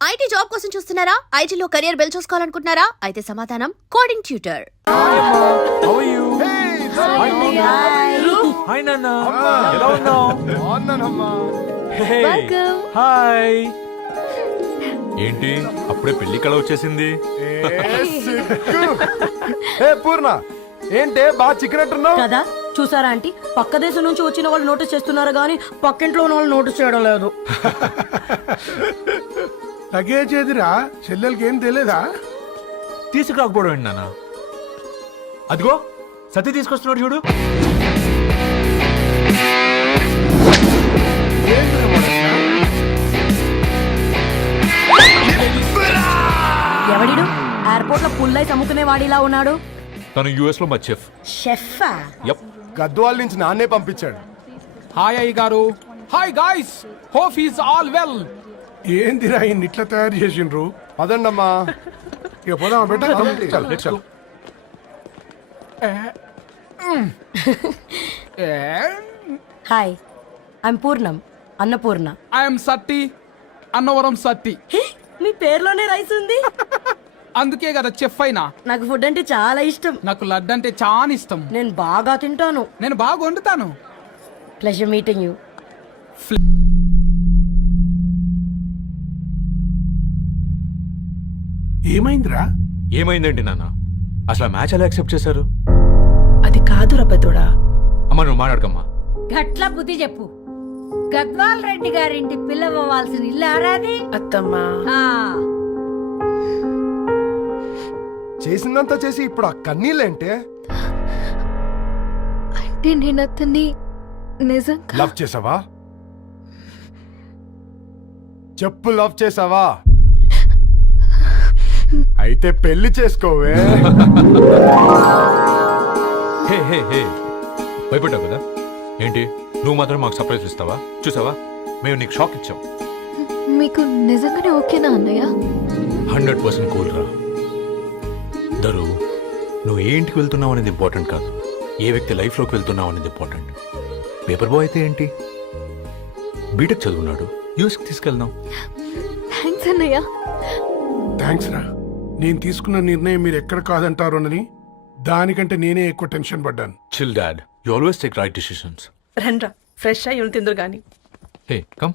IT job కోసం చూస్తున్నారా? ఐటీలో కెరియర్ బిల్డ్ చూసుకోవాలనుకుంటున్నారా? అయితే సమాధానం కోడింగ్ ట్యూటర్? హాయ్ ఏంటి? అప్పుడే పెళ్ళి కళ వచ్చేసింది. ఏ పూర్ణ ఏంటే? బాగా చిక్కినట్టున్నావు? కదా చూసారా ఆంటీ? పక్క దేశం నుంచి వచ్చిన వాళ్ళు నోటీస్ చేస్తున్నారు కానీ పక్కింట్లో ఉన్న వాళ్ళు నోటీస్ చేయడం లేదు. లగేజ్ ఏదిరా చెల్లెలకి ఏం తెలియదా తీసుకురాకపోవడం ఏంటి నాన్న? అదిగో సతీ తీసుకొస్తున్నాడు చూడు. ఎవడిడు? ఎయిర్పోర్ట్లో పుల్లై అమ్ముకునే వాడిలా ఉన్నాడు. తను యుఎస్లో మా చెఫ్. షెఫా? యప్. గద్వాల నుంచి నాన్నే పంపించాడు. హాయ్ అయ్య గారు. Hi guys. Hope is all well. ఏందిరా ఇన్ని ఇట్లా తయారు చేసిండ్రు? పదండమ్మా. ఇక పోదామా బెట్ట చల్ చల్. Hi I'm Purnam Annapurna. I'm Satti Annavaram Satti. మీ పేరులోనే రైస్ ఉంది? అందుకే కదా చెఫ్ అయినా. నాకు ఫుడ్ అంటే చాలా ఇష్టం. నాకు లడ్డు అంటే చాలా ఇష్టం. నేను బాగా తింటాను. నేను బాగా వండుతాను. ప్లెజర్ మీటింగ్ యూ ఏమైందిరా? ఏమైందండి నాన్న? అసలు మ్యాచ్ ఎలా యాక్సెప్ట్ చేశారు? అది కాదు రబ్బతోడా అమ్మ నువ్వు మాట్లాడకమ్మా. గట్ల బుద్ధి చెప్పు. గద్వాల్ రెడ్డి గారింటి పిల్లవ్వాల్సిన ఇల్లు ఆరాది? అత్తమ్మా. ఆ, చేసిందంతా చేసి ఇప్పుడు ఆ కన్నీళ్ళేంటే అంటే నేను అతన్ని నిజంగా లవ్ చేసావా? చెప్పు లవ్ చేసావా? అయితే పెళ్ళి చేసుకోవే. హే హే హే. భయపడ్డావు కదా? ఏంటి? నువ్వు మాత్రం మాకు సర్ప్రైజ్ ఇస్తావా? చూసావా? మేము నీకు షాక్ ఇచ్చాం. మీకు నిజంగానే ఓకేనా అన్నయ్య? హండ్రెడ్ పర్సెంట్ కూల్ రా. దరు నువ్వు ఏ ఇంటికి వెళ్తున్నావు అనేది ఇంపార్టెంట్ కాదు. ఏ వ్యక్తి లైఫ్లోకి వెళ్తున్నావు అనేది ఇంపార్టెంట్ పేపర్ బాయ్ అయితే ఏంటి? బీటెక్ చదువున్నాడు. యూఎస్కి తీసుకెళ్దాం. థ్యాంక్స్ అన్నయ్య. థ్యాంక్స్ రా. నేను తీసుకున్న నిర్ణయం మీరు ఎక్కడ కాదంటారోనని దానికంటే నేనే ఎక్కువ టెన్షన్ పడ్డాను. Chill dad you always take right decisions రండ్రా ఫ్రెష్ అయ్యి ఉండి తిందురు గాని. హే కమ్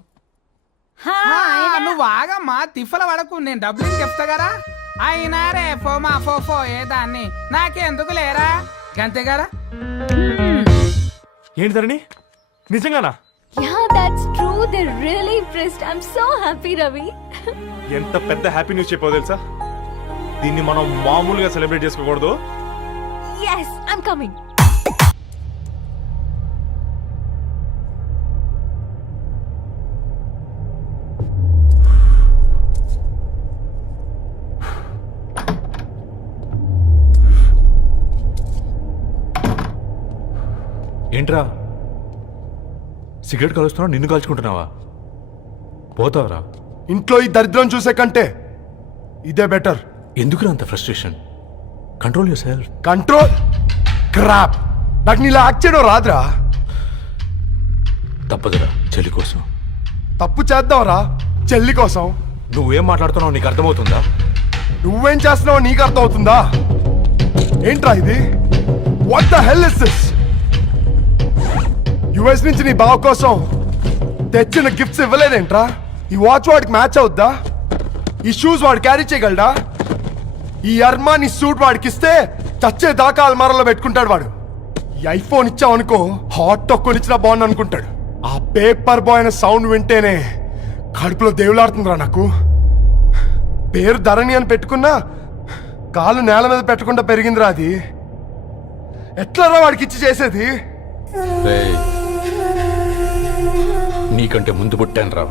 నువ్వు ఆగమ్మా తిఫల పడకు నేను డబ్బులు చెప్తా కదా అయినా రే ఫో మా ఫో ఫో ఏ దాన్ని? నాకెందుకు లేరా? గంతే కదా ఏంటి ధరణి? నిజంగానా? Yeah that's true they really impressed I am so happy Ravi ఎంత పెద్ద హ్యాపీ న్యూస్ చెప్పావు తెలుసా? దీన్ని మనం మామూలుగా సెలబ్రేట్ చేసుకోకూడదు. Yes i'm coming. ఏంట్రా? సిగరెట్ కలుస్తున్నావు? నిన్ను కాల్చుకుంటున్నావా? పోతావరా? ఇంట్లో ఈ దరిద్రం చూసే కంటే ఇదే బెటర్ ఎందుకురా అంత frustration? Control yourself control crap నాకు నీలా యాక్ట్ చేయడం రాదురా. తప్పదురా చెల్లి కోసం. తప్పు చేద్దాంరా చెల్లి కోసం. నువ్వేం మాట్లాడుతున్నావు నీకు అర్థమవుతుందా? నువ్వేం చేస్తున్నావో నీకు అర్థమవుతుందా? ఏంట్రా ఇది? What the hell is this US నుంచి నీ బావ కోసం తెచ్చిన గిఫ్ట్స్ ఇవ్వలేదేంట్రా? ఈ వాచ్ వాడికి మ్యాచ్ అవుద్దా? ఈ షూస్ వాడు క్యారీ చేయగలడా? ఈ అర్మా నీ సూట్ వాడికి ఇస్తే చచ్చే దాకా అల్మారాలో పెట్టుకుంటాడు వాడు. ఈ ఐఫోన్ ఇచ్చామనుకో హాట్ టొక్కుని ఇచ్చినా బాగుంది అనుకుంటాడు ఆ పేపర్ బాయ్ అనే సౌండ్ వింటేనే కడుపులో దేవులాడుతుందిరా నాకు. పేరు ధరణి అని పెట్టుకున్నా కాలు నేల మీద పెట్టకుండా పెరిగిందిరా అది. ఎట్లారా వాడికి ఇచ్చి చేసేది? నీకంటే ముందు పుట్టాను రా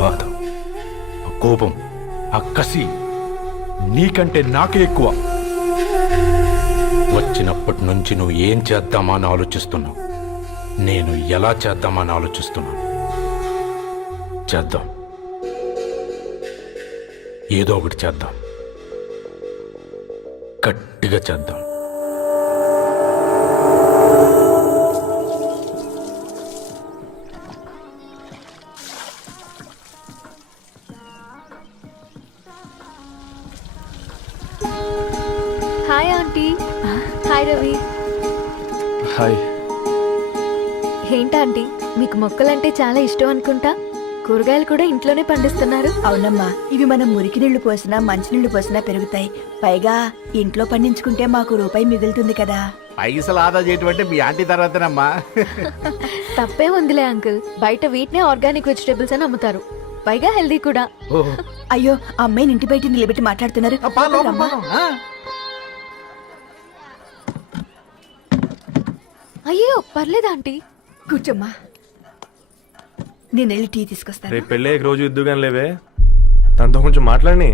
బాధ కోపం ఆ కసి. నీకంటే నాకే ఎక్కువ. వచ్చినప్పటి నుంచి నువ్వు ఏం చేద్దామా అని ఆలోచిస్తున్నావు? నేను ఎలా చేద్దామా అని ఆలోచిస్తున్నాను? చేద్దాం. ఏదో ఒకటి చేద్దాం. గట్టిగా చేద్దాం. మొక్కలంటే చాలా ఇష్టం అనుకుంటా. కూరగాయలు కూడా ఇంట్లోనే పండిస్తున్నారు. అవునమ్మా ఇవి మనం మురికి నీళ్ళు పోసినా మంచినీళ్ళు పోసినా పెరుగుతాయి. పైగా ఇంట్లో పండించుకుంటే మాకు రూపాయి మిగులుతుంది కదా. పైసలు ఆదా చేయటం అంటే మీ ఆంటీ తర్వాతనమ్మా. తప్పే ఉందిలే అంకుల్. బయట వీటినే ఆర్గానిక్ వెజిటేబుల్స్ అని అమ్ముతారు. పైగా హెల్దీ కూడా. అయ్యో ఆ అమ్మాయిని ఇంటి బయట నిలబెట్టి మాట్లాడుతున్నారు. అయ్యో పర్లేదు ఆంటీ. కూర్చోమ్మా. నేను వెళ్ళి టీ తీసుకొస్తాను. రేపు పెళ్ళి రోజు ఇద్దుగాని లేవే. తనతో కొంచెం మాట్లాడి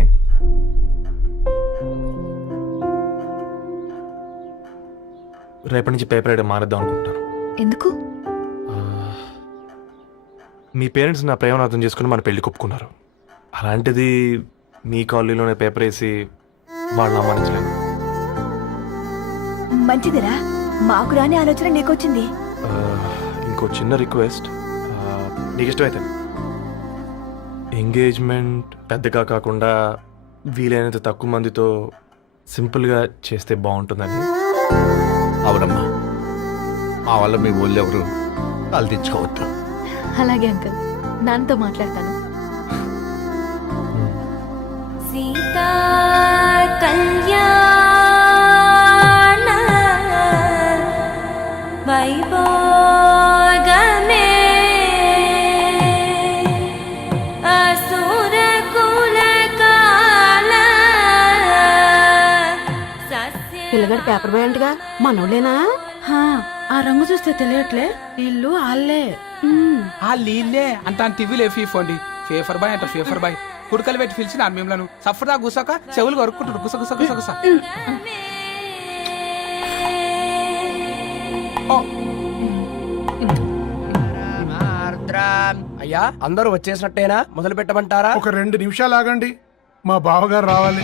రేపటి నుంచి పేపర్ రైడ్ మారేద్దాం అనుకుంటాను ఎందుకు? మీ పేరెంట్స్ నా ప్రేమను అర్థం చేసుకుని మన పెళ్ళి ఒప్పుకున్నారు అలాంటిది మీ కాలనీలోనే పేపర్ వేసి వాళ్ళని అమ్మానించలేను మంచిదిరా. మాకు రాని ఆలోచన నీకొచ్చింది. ఇంకో చిన్న రిక్వెస్ట్. నీకు ఇష్టమైతే ఎంగేజ్మెంట్ పెద్దగా కాకుండా వీలైనంత తక్కువ మందితో సింపుల్గా చేస్తే బాగుంటుందని. అవునమ్మా. మా వల్ల మీ ఊళ్ళో ఎవరు కాలు తెచ్చుకోవద్దు అలాగే అంకుల్. నాన్నతో మాట్లాడతాను. సీతా పేపర్ బాయ్ అంటగా మనోళ్ళేనా ఆ రంగు చూస్తే తెలియట్లే. ఇల్లు ఆళ్ళే. ఆ లీల్లే అంత టీవీలో ఫీఫోండి ఫేఫర్ బాయ్ అంట ఫేఫర్ బాయ్. కుడుకలు పెట్టి పిలిచిన మిమ్మల్ని సఫర్దా గుసక చెవులు కొరుక్కుంటారు గుస గుస గుస గుస. ఓ. అయ్యా అందరూ వచ్చేసినట్టేనా? మొదలు పెట్టమంటారా ఒక రెండు నిమిషాలు ఆగండి. మా బావగారు రావాలి.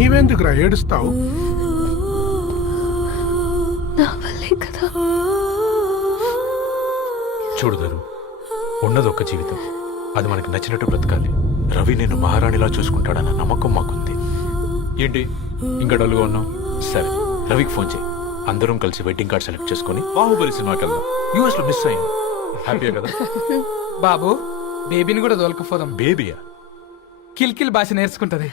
నీవెందుకురా ఏడుస్తావు? నా వల్లే కదా. చూడదారు ఉన్నది ఒక్క జీవితం. అది మనకి నచ్చినట్టు బ్రతకాలి. రవి నేను మహారాణిలా చూసుకుంటాడన్న నమ్మకం మాకుంది. ఏంటి? ఇంకా డల్గా ఉన్నాం సరే రవికి ఫోన్ చేయి. అందరం కలిసి వెడ్డింగ్ కార్డ్ సెలెక్ట్ చేసుకొని బాహుబలి సినిమాకి వెళ్దాం. యూఎస్లో మిస్ అయింది హ్యాపీయా కదా? బాబు బేబీని కూడా దొలకపోదాం బేబీయా? కిల్కిల్ భాష నేర్చుకుంటది.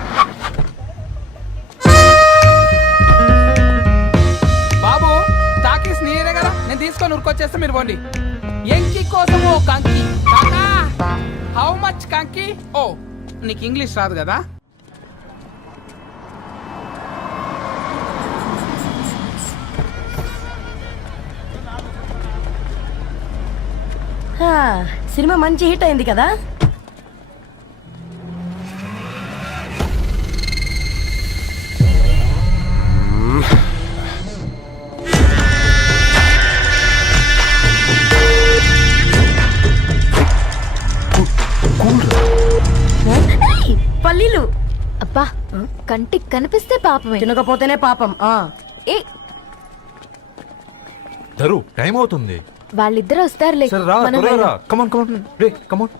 నేను మీరు పోండి. ఎంకి కోసం ఓ కంకి. హౌ మచ్ కంకి? ఓ నీకు ఇంగ్లీష్ రాదు కదా? సినిమా మంచి హిట్ అయింది కదా? కంటికి కనిపిస్తే పాపమే. తినకపోతేనే పాపం ఆ. ఏ? దరు టైం అవుతుంది. వాళ్ళిద్దరు వస్తారులే. సరే రా మనం త్వరగా రా. వెళ్దాం. కమాన్ కమాన్ రే కమాన్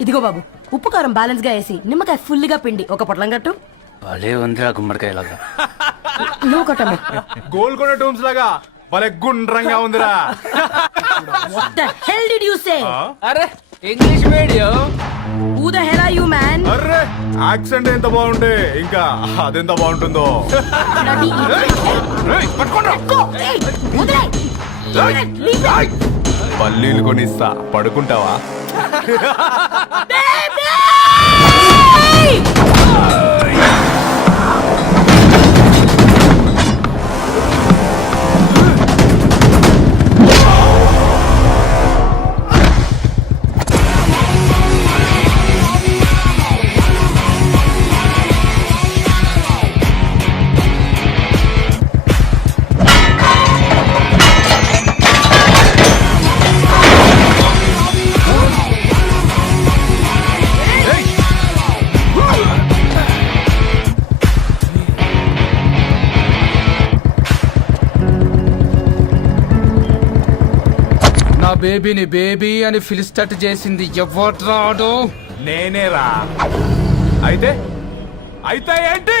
ఇదిగో బాబు ఉప్పు కారం బ్యాలెన్స్గా వేసి నిమ్మకాయ ఫుల్గా పిండి. ఒక పొట్లం కట్టు. భలే ఉందిరా గుమ్మడికాయలాగా నువ్వు కొట్టమ్మ గోల్కొండ టూమ్స్ లాగా భలే గుండ్రంగా ఉందిరా. What the hell did you say? అరే ఇంగ్లీష్ మీడియం యాక్సెంట్ ఎంత బాగుంది ఇంకా అదెంత బాగుంటుందో? పల్లీలు కొనిస్తా పడుకుంటావా? బేబీని బేబీ అని ఫిలిస్టట్ చేసింది ఎవరు నేనేరా. అయితే? అయితే ఏంటి?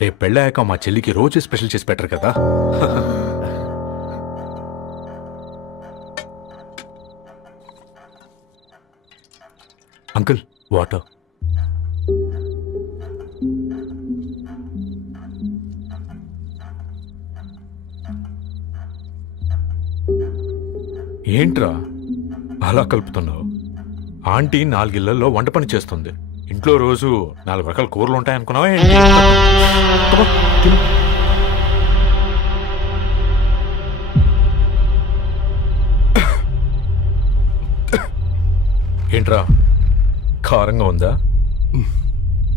రేపు పెళ్ళాక మా చెల్లికి రోజు స్పెషల్ చేసి పెట్టరు కదా. Uncle water. ఏంట్రా అలా కలుపుతున్నావు? ఆంటీ నాలుగిళ్ళలో వంట పని చేస్తుంది. ఇంట్లో రోజు నాలుగు రకాల కూరలు ఉంటాయనుకున్నావా ఏంటి? ఏంట్రా? కారంగా ఉందా?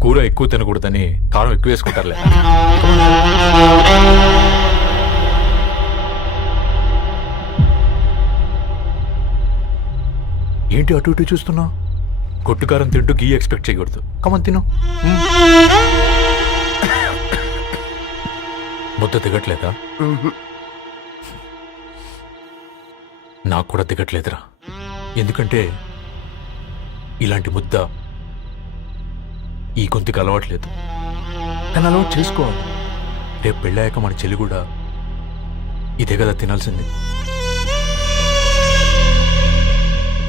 కూర ఎక్కువ తినకూడదని కారం ఎక్కువ వేసుకుంటారులే. ఏంటి అటు ఇటు చూస్తున్నావు? కొట్టుకారం తింటూ గీ ఎక్స్పెక్ట్ చేయకూడదు. కమన్ తిను. ముద్ద దిగట్లేదా? నాకు కూడా దిగట్లేదురా. ఎందుకంటే ఇలాంటి ముద్ద ఈ గొంతుకి అలవాట్లేదు. కానీ అలవాటు చేసుకోవాలి. రేపు పెళ్ళాక మన చెల్లి కూడా ఇదే కదా తినాల్సింది.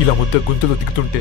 ఇలా ముద్ద గొంతులో దిగుతుంటే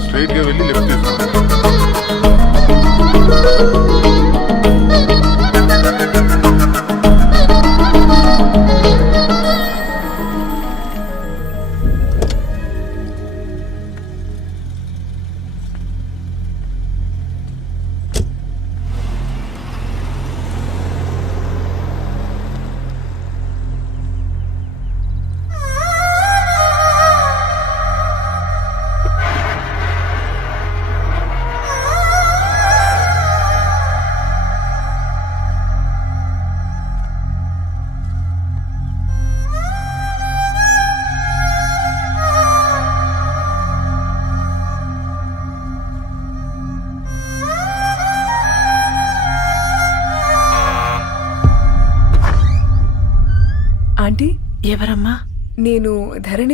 స్ట్రైట్గా వెళ్ళి లెఫ్ట్ తీసుకోండి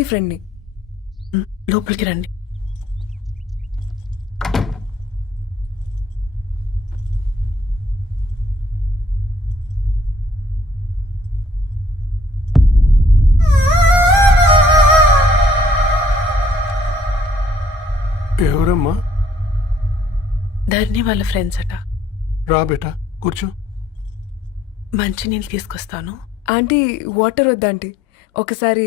ఫ్రెండ్ని లోపలికి రండి. ఎవరమ్మా? ధర్ని వాళ్ళ ఫ్రెండ్స్ అట. రా బేటా కూర్చో. మంచినీళ్ళు తీసుకొస్తాను. ఆంటీ వాటర్ వద్దా ఆంటీ ఒకసారి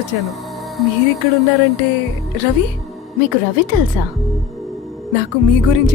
వచ్చాను. మీరు ఇక్కడ ఉన్నారంటే రవి? మీకు రవి తెలుసా? నాకు మీ గురించి